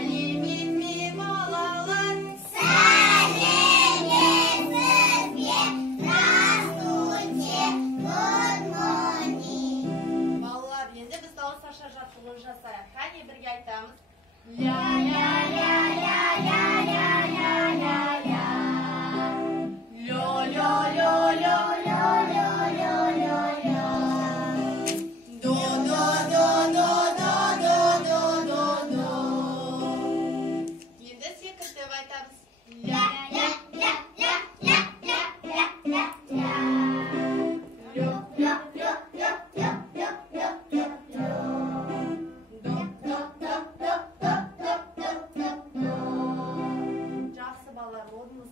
Сәлеметме балалар? Сәлеметсіз бе? Здравствуйте, good morning. Балалар, енді біз дауыс аша жаттығу жасайық. Қане бірге айтамыз.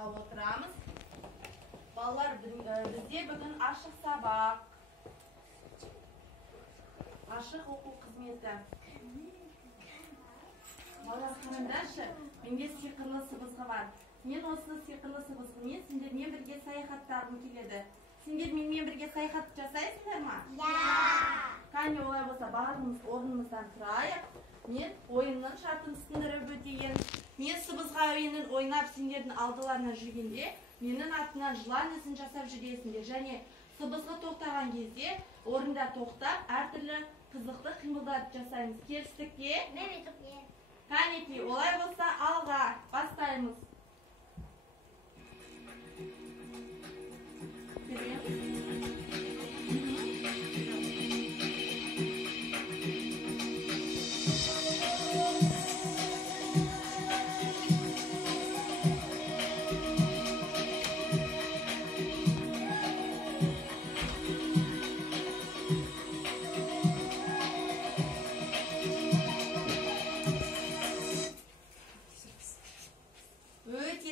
Отырамыз. Балалар, бізде бүгін ашық сабақ. Ашық оқу қызметі. Балалар, қараңдаршы, менде сиқырлы сыбызғы бар. Мен осы сиқырлы сыбызғымен сендермен бірге саяхаттағым келеді. Сендер менімен бірге саяхат жасайсыңдар ма? Қане олай болса, барлығымыз орнымыздан тұрайық. Мен ойынның шартын түсіндіріп өтейін. Мен сыбызға әуенін ойнап сендердің алдыларынан жүргенде, менің атынан жылан ісін жасап жүресіңдер. Және сыбызғы тоқтаған кезде орында тоқтап, әртүрлі қызықты қимылдар жасаймыз. Келістік пе? Қанекей, олай болса алға бастаймыз.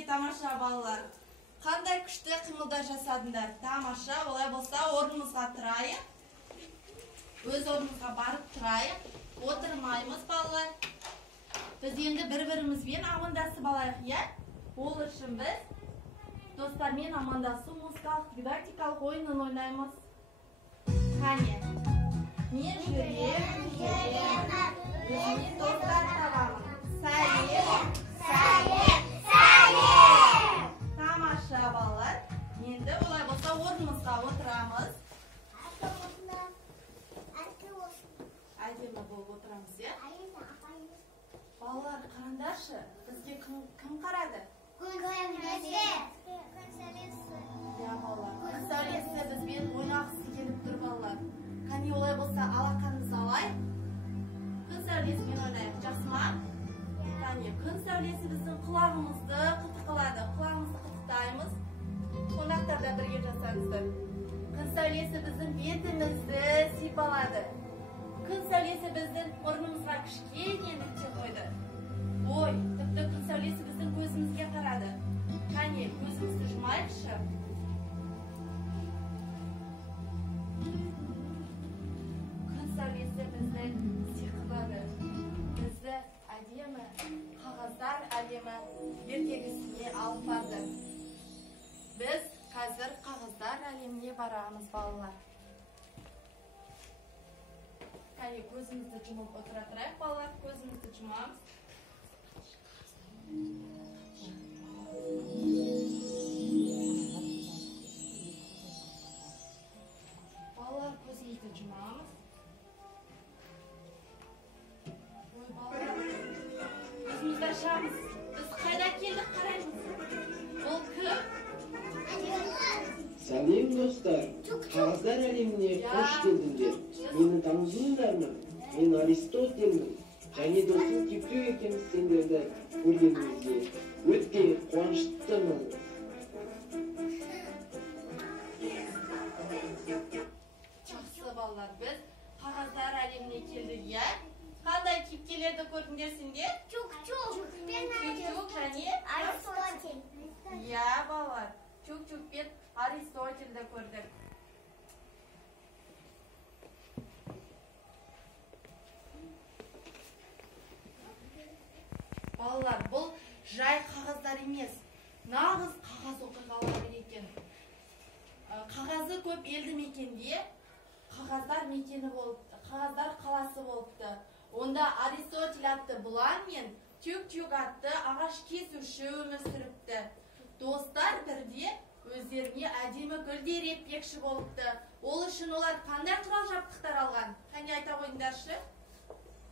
Тамаша балалар. Қандай күшті қимылдар жасадыңдар? Тамаша, олай болса орнымызға тұрайық. Өз орнымызға барып тұрайық. Отырмаймыз балалар. Біз енді бір-бірімізбен амандасып алайық, иә? Ол үшін біз достармен амандасу музыкалық дидактикалық ойынын ойнаймыз. Қане. Мен жүремін. Өзіме достар табамын. Сәлем. Тамаша балалар. Енді олай болса орнымызға отырамыз. Әдемі болып отырамыз, е? Балалар, қараңдаршы, бізге кім қарады? Күн сәулесі бізбен ойнағысы келіп тұр балалар. Қане олай болса алақанымызды алайық. Күн сәулесімен ойнайық, жақсы ма? Қане, күн сәулесі біздің құлағымызды қытықылады. Құлағымызды қытықтаймыз. Қонақтар да бірге жасаңыздар. Күн сәулесі біздің бетімізді сипалады. Күн сәулесі біздің орнымызға кішкене нүкте қойды. Ой, тіпті күн сәулесі біздің көзімізге қарады. Қане, көзімізді жұмайықшы. Күн сәулесі бізді сиқырлады. Бізді әдемі, қағаздар әлемі ертегісіне алып барды. Біз қазір қағаздар әлеміне барамыз балалар. Қане, көзімізді жұмып отыра тұрайық балалар, көзімізді жұмамыз. Балалар, көзімізді жұмамыз. Ой, балалар, көзімізді ашамыз. Біз қайда келдік қараймыз. Бұл кім? Сәлем достар, қағаздар әлеміне қош келдіңдер. Мені таныдыңдар ма? Мен Аристотельмін. Және досым Кептеу екенбіз сендерді көргенімізге өте қуаныштымыз. Жақсы балалар, біз қағаздар әлеміне келдік, иә? Қандай кейіпкерлерді көрдіңдер сендер? Чук-чук және Аристотель. Иә, балалар, Чук-чук пен Аристотельді көрдік. Балалар, бұл жай қағаздар емес, нағыз қағаз оқиғалар екен. Қағазы көп елді мекенде қағаздар мекені болыпты, қағаздар қаласы болыпты. Онда Аристотель атты бұлан мен Тюк-тюк атты ағаш кесуші өмір сүріпті. Достар бірде өздеріне әдемі гүлдер еппекші болыпты. Ол үшін олар қандай құрал жабдықтар алған? Қане айта қойыңдаршы?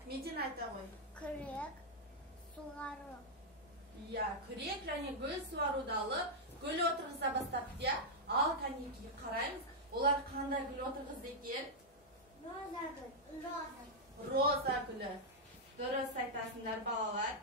Меден айта қой. Күрек, суғару. Иә, күрек және гүл суаруды алып, гүл отырғыза бастапты. Ал кәнекей қараймыз, олар қандай гүл отырғызды екен? Роза гүл. Роза гүлі. Дұрыс айтасыңдар балалар.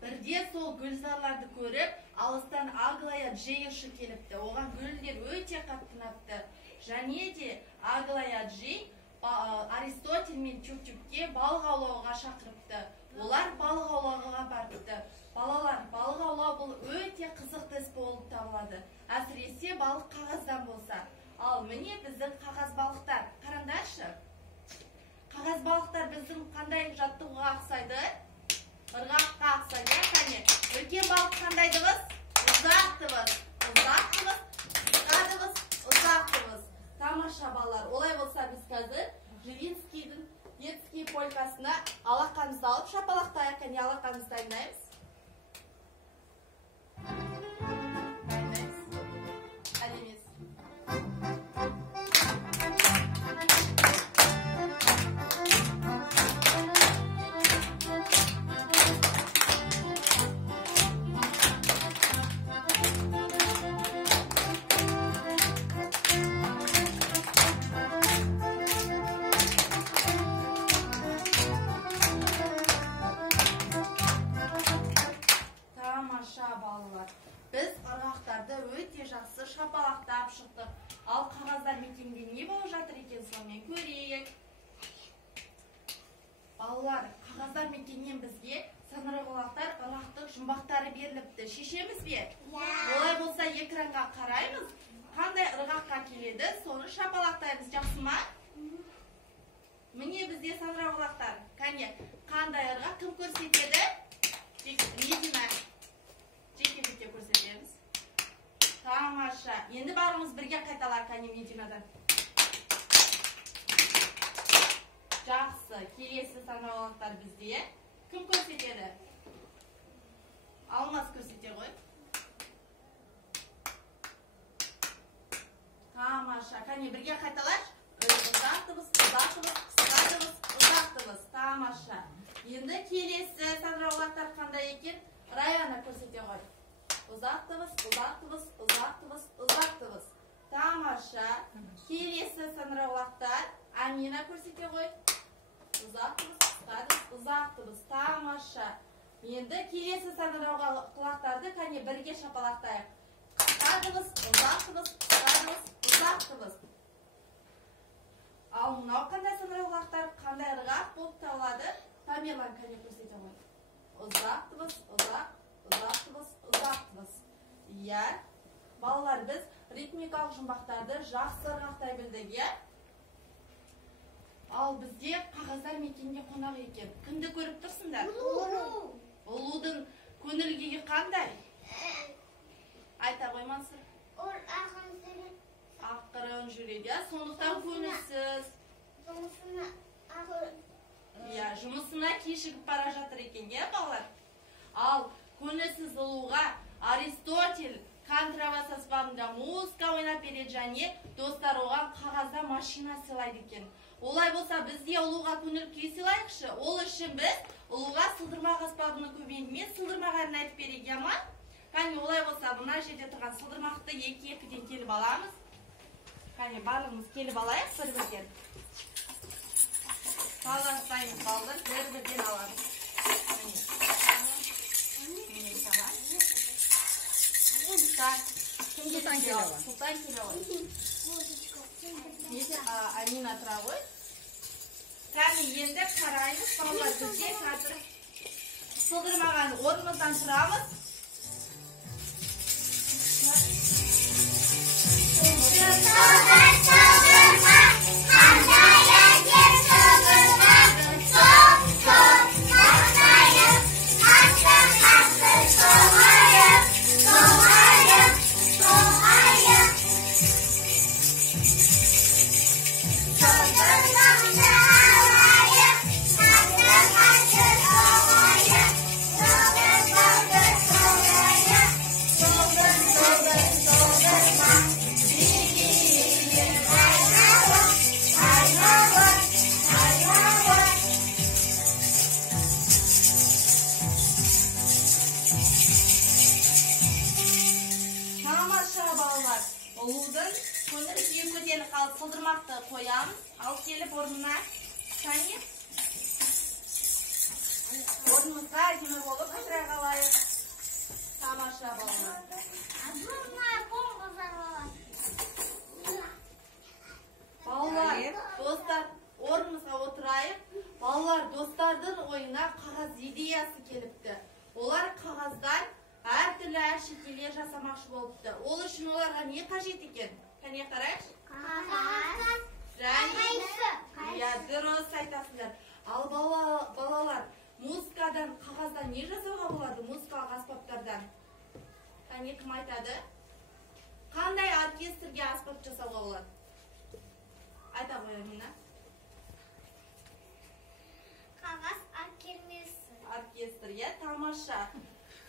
Бірде сол гүлзарларды көріп, алыстан Аглая Джей ұшы келіпті. Оған гүлдер өте қатты ұнапты. Және де Аглая Джей Аристотель мен Тюк-тюкке балық аулауға шақырыпты. Олар балық аулауға барды. Балалар, балық аулау бұл өте қызықты іс болып табылады. Әсіресе балық қағаздан болса. Ал міне біздің қағаз балықтар. Қараңдаршы. Қағаз балықтар біздің қандай жаттығуға ақсайды? Ырғаққа ақсайды. Қане, үлкен балық қандайдығыз? Ұзақтығыз. Ұзақтығыз, ұзақтығыз, ұзақтығыз. Тамаша балалар. Олай болса біз қазір Живинскийдің детский полькасына алақанымызды алып шапалақтайық. Қане, алақанымызды дайындаймыз. Біз ырғақтарды өте жақсы шапалақтап шықтық. Ал қағаздар мекенде не болып жатыр екен, сонымен көрейік. Балалар, қағаздар мекеннен бізге саңырауқұлақтар ырғақтық жұмбақтары беріліпті. Шешеміз бе? Олай болса экранға қараймыз. Қандай ырғаққа келеді, соны шапалақтаймыз. Жақсы ма? Міне бізде саңырауқұлақтар. Қане, қандай ырғақ кім көрсетеді? Медина. Жеке-жеке көрсетеміз. Тамаша. Енді барымыз бірге қайталар кәне Мединадан. Жақсы. Келесі саңырауқұлақтар бізде. Кім көрсетеді? Алмас көрсете ғой. Тамаша. Кәне бірге қайталар. Ұзақтымыз, ұзақтымыз, қысқартымыз, ұзақтымыз. Тамаша. Енді келесі саңырауқұлақтар қандай екен? Раяна көрсете ғой. Ұзақтымыз, ұзақтымыз, ұзақтымыз, ұзақтымыз. Тамаша. Келесі саңырауқұлақтар Амина көрсете ғой. Ұзақтымыз, қысқартымыз, ұзақтымыз. Тамаша. Енді келесі саңырауқұлақтарды кәне бірге шапалақтайық. Қысқартымыз, ұзақтымыз, қысқартымыз, ұзақтымыз. Ал мынау қандай саңырауқұлақтар қандай ырғақ болып табылады? Тамерлан кәне көрсете ғой. Ұзақтымыз, ұзақтымыз, ұзақтымыз. Иә. Балалар, біз ритмикалық жұмбақтарды жақсы ырғақтай білдік, иә? Ал бізде қағаздар мекенде қонақ екен. Кімді көріп тұрсыңдар? Ұлудың көңіл-күйі қандай? Айта ғой, Мансұр. Ол ақырын жүреді. Ақырын жүреді, иә? Сондықтан көңілсіз. Жұмысына кешігіп бара жатыр екен, иә, балалар? Ал көңілсіз ұлуға Аристотель контрабас аспабында музыка ойнап береді және достар оған қағазда машина сыйлайды екен. Олай болса бізде ұлуға көңіл күй сыйлайықшы. Ол үшін біз ұлуға сылдырмақ аспабының көмегімен сылдырмақ әнін айтып берейік, иә ма? Кәне олай болса мына жерде тұрған сылдырмақты екі-екіден келіп аламыз. Кәне барлығымыз келіп алайық бір-бірден. Қаластаймыз балдар, бір-бірден аламыз. Сұлтан келе ғой. Сұлтан келе ғой. Амина тұра ғой. Кәне енді қараймыз, балалар бізде қазір сылдырмаған орнымыздан тұрамыз. Thank you. қоямыз. Алып келіп орнына. Кәне. Орнымызға әдемі болып отыра қалайық. Тамаша балалар. Балалар, достар, орнымызға отырайық. Балалар, достардың ойына қағаз идеясы келіпті. Олар қағаздан әртүрлі әшекейлер жасамақшы болыпты. Ол үшін оларға не қажет екен? Кәне қарайықшы. Қағаз. Иә, дұрыс айтасыздар. Ал балалар, музыкадан, қағаздан не жасауға болады? Музыкалық аспаптардан. Кәне кім айтады? Қандай оркестрге аспап жасауға болады? Айта қоямын. Қағаз акермесі. Оркестр, иә, тамаша.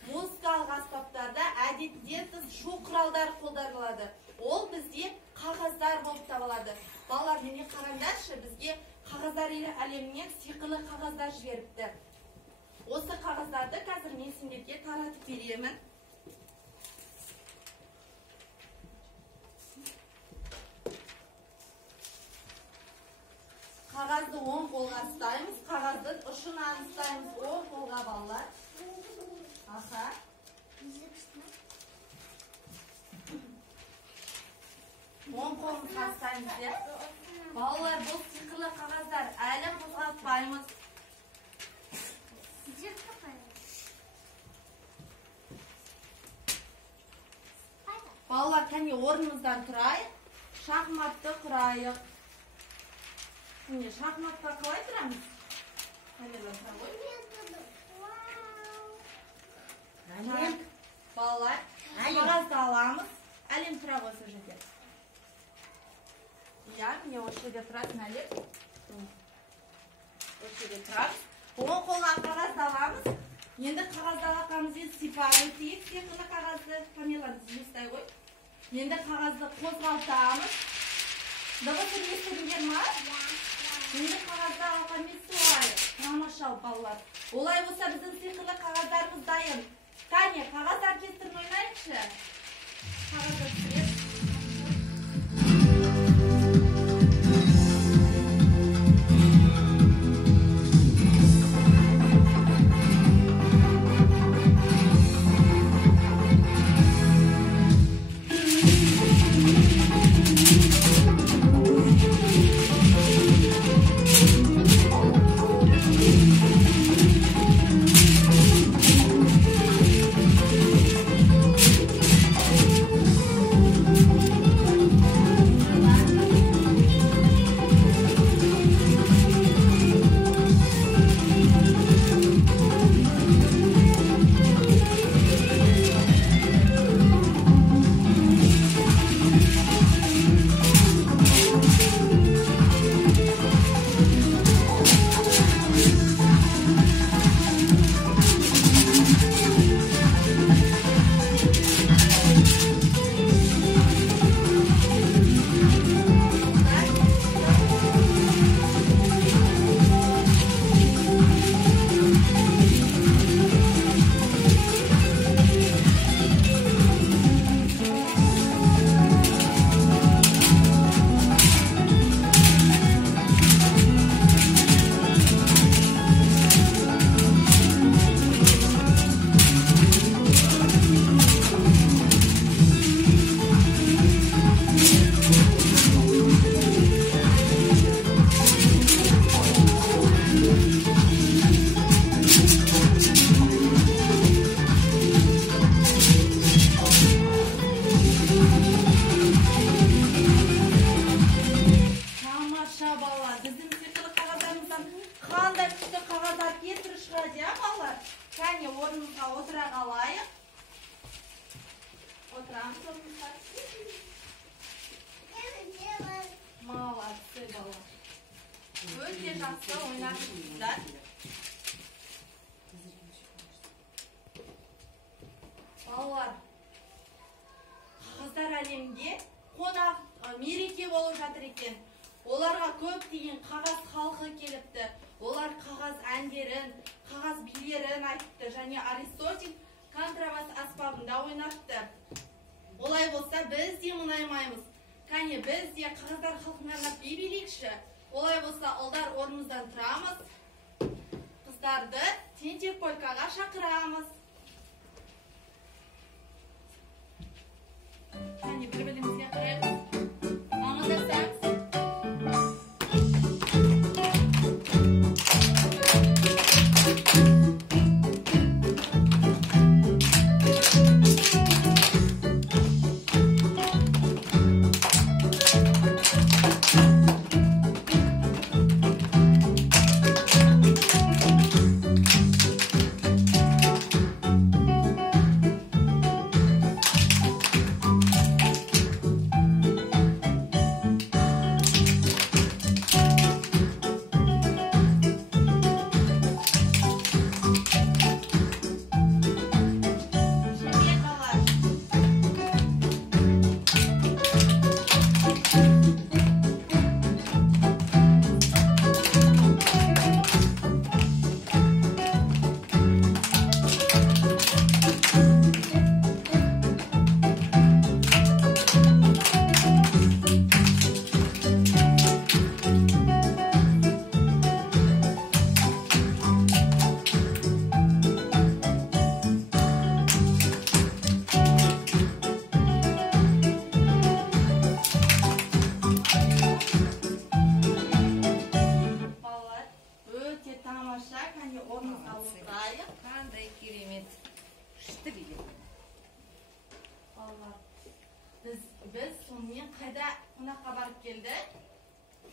Музыкалық аспаптарда әдетте шу құралдар қолданылады. Ол бізде қағаздар болып табылады. Балалар, мені қараңдаршы, бізге қағаздар әлемінен сиқырлы қағаздар жіберіпті. Осы қағаздарды қазір мен сендерге таратып беремін. Қағазды оң қолға ұстаймыз, қағаздың ұшынан ұстаймыз оң қолға балалар. Аха. Оң қолымызға ұстаймыз де. Балалар, бұл сиқырлы қағаздар әлі қозғалтпаймыз. Балалар, кәне орнымыздан тұрайық, шахматты құрайық. Міне, шахматқа қалай тұрамыз? Кәне тұра ғой. Балалар, қағазды аламыз. Әлем тұра ғой сол жерде. Иә, міне осы жерде тұратын әлем. Осы жерде тұрамыз. Оң қолға қағазды аламыз. Енді қағазды алақанымызбен сипап өтейік. Сиқырлы қағазды камера ұстай ғой. Енді қағазды қозғалтамыз. Дыбысын естідіңдер ма? Енді қағазды алақанмен суайық. Тамаша балалар. Олай болса біздің сиқырлы қағаздарымыз дайын. Кәне, қағаз оркестрін ойнайықшы. Қағазды түсіріп. Өте жақсы ойнап жүрсіздер. Балалар, қағаздар әлемге қонақ мереке болып жатыр екен. Оларға көптеген қағаз халқы келіпті. Олар қағаз әндерін, қағаз билерін айтты және Аристотель контрабас аспабында ойнатты. Олай болса біз де мұнаймаймыз. Кәне біз де қағаздар халқына арнап би билейікші. Олай болса, ұлдар орнымыздан тұрамыз. Қыздарды тентек полкаға шақырамыз. Кәне бір-бірімізге қараймыз. Амандасамыз. Қандай керемет. Шықты билет. Біз сонымен қайда қонаққа барып келді?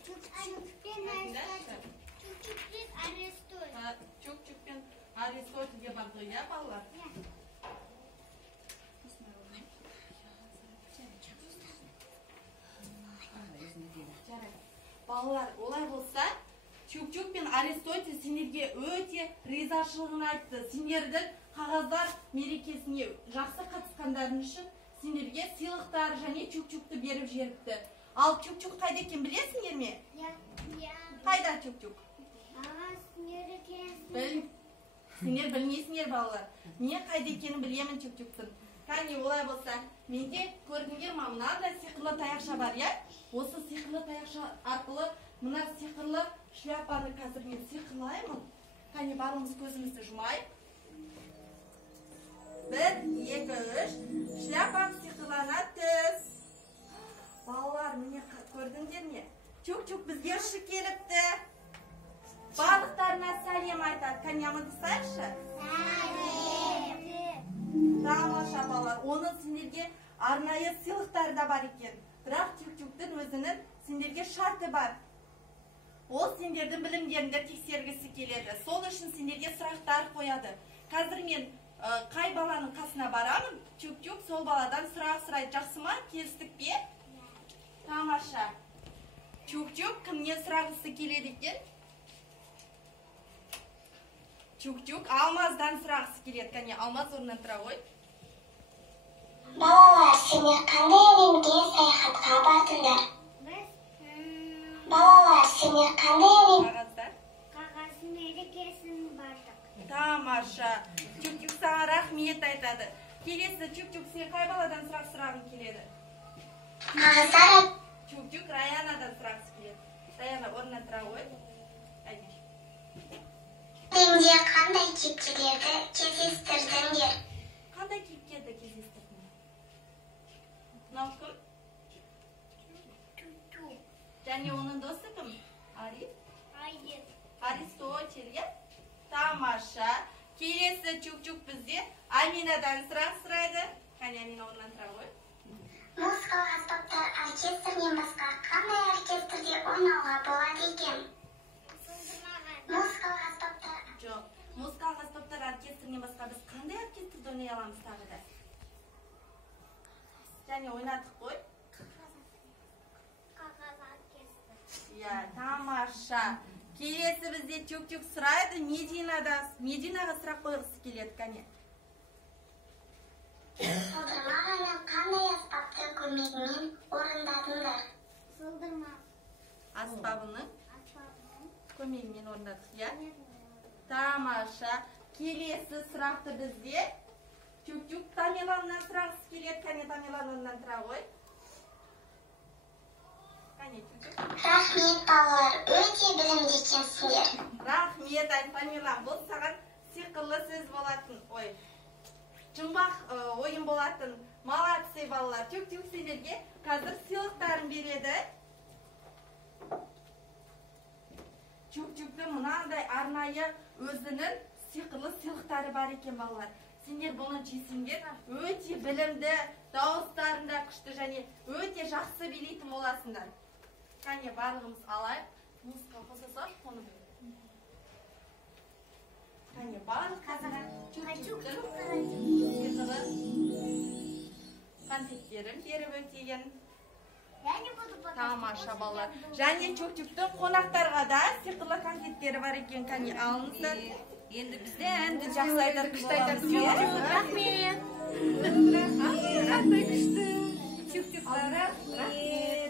Чук-чукпен Аристотель. Чук-чукпен Аристотельге барды, иә, балалар? Балалар, олай болса, Чук-чук пен Аристотель сендерге өте ризашылығын айтты. Сендердің қағаздар мерекесіне жақсы қатысқандарың үшін сендерге сыйлықтар және чук-чукты беріп жеріпті. Ал чук-чук қайда екен білесіңдер ме? Қайда чук-чук? Сендер білмейсіңдер балалар. Мен қайда екенін білемін чук-чуктың. Кәне олай болса, менде көрдіңдер ма, мынандай сиқырлы таяқша бар, иә? Осы сиқырлы таяқша арқылы мына сиқырлы шляпаны қазір мен сиқырлаймын. Кәне барлығымыз көзімізді жұмайық. 1, 2, 3. Шляпам сиқырлана түс. Балалар, міне көрдіңдер ме? Чук-чук бізге ұшы келіпті. Барлықтарына сәлем айтады. Кәне амандасайықшы? Сәлем. Тамаша балалар. Оның сендерге арнайы сыйлықтары да бар екен. Бірақ чук-чуктың өзінің сендерге шарты бар. Ол сендердің білімдеріңді тексергісі келеді. Сол үшін сендерге сұрақтар қояды. Қазір мен қай баланың қасына барамын, чук-чук сол баладан сұрақ сұрайды. Жақсы ма? Келістік пе? Тамаша. Чук-чук кімнен сұрағысы келеді екен? Чук-чук Алмаздан сұрағысы келеді. Кәне Алмаз орнынан тұра ғой. Балалар, сендер қандай әлемге саяхатқа бардыңдар? Балалар, сендер қандай Қағаздар? Қағаз мерекесін бардық. Тамаша. Чук-чук саған рахмет айтады. Келесі чук-чук сен қай баладан сұрағың келеді? қағаздар Чук-чук Раянадан сұрағысы келеді. Раяна орнынан тұра ғой. әлемде қандай кейіпкерлерді кездестірдіңдер? Қандай кейіпкерді кездестірдің? Мынау кім? Және оның досы кім? Аристотель, иә? Тамаша. Келесі чук-чук бізде Аминадан сұрақ сұрайды. Қане Амина орнынан тұра ғой. Музыкалық аспаптар оркестрінен басқа қандай оркестрде ойнауға болады екен? Музыкалық аспаптар Жоқ. Музыкалық аспаптар оркестрінен басқа біз қандай оркестрде ойнай аламыз тағы да? Және ойнадық қой. Қағаз оркестрі. Иә, тамаша. Келесі бізде чук-чук сұрайды. Мединаға сұрақ қойғысы келеді, кәне. Сылдырмағаны қандай аспапты көмегімен орындадыңдар? Сылдырма. Аспабының Аспабының көмегімен орындадық, иә? Тамаша. Келесі сұрақты бізде чук-чук Тамиланнан сұрағысы келеді. Кәне Тамилан орнынан тұра ғой. Қане, чүк-чүк. Рахмет, балалар, өте білімді екенсіңдер. Рахмет, Альфамила. Бұл саған сиқырлы сөз болатын. Ой, жұмбақ ойын болатын. Молодцы, балалар. Чүк-чүк сендерге қазір сыйлықтарын береді. Чүк-чүктің мынандай арнайы өзінің сиқырлы сыйлықтары бар екен, балалар. Сендер бұны жесеңдер, өте білімді, дауыстарында күшті және өте жақсы билейтін боласыңдар. Қане, барлығымыз алайық. Музыка қосасақ, оны береді. Қане, барлық қазір чүк-чүктің сиқырлы конфеттерін беріп өтеген. Тамаша, балалар. Және чүк-чүктің қонақтарға да сиқырлы конфеттері бар екен. Қане, алыңыздар. Енді бізде әнді жақсы айтатын Күшті айтатын. Рахмет. Рахмет.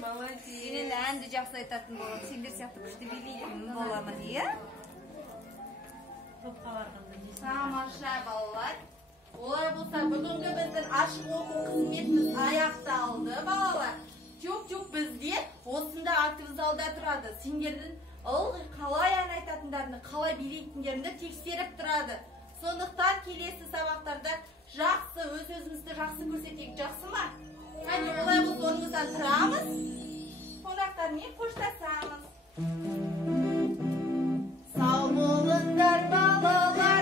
Молодец. Сен әнді жақсы айтатын болады. Сендер сияқты күшті билейтін боламын, иә? Тамаша, балалар. Олай болса, бүгінгі біздің ашық оқу қызметіміз аяқталды, балалар. Чүк-чүк бізде осында актив залда тұрады. Сендердің ылғи қалай ән айтатындарını, қалай билейтіндеріңді тексеріп тұрады. Сондықтан келесі сабақтарда жақсы, өз-өзімізді жақсы көрсетейік, жақсы ма? Қане, олай болса орнымыздан тұрамыз. Қонақтармен қоштасамыз. Сау болыңдар, балалар.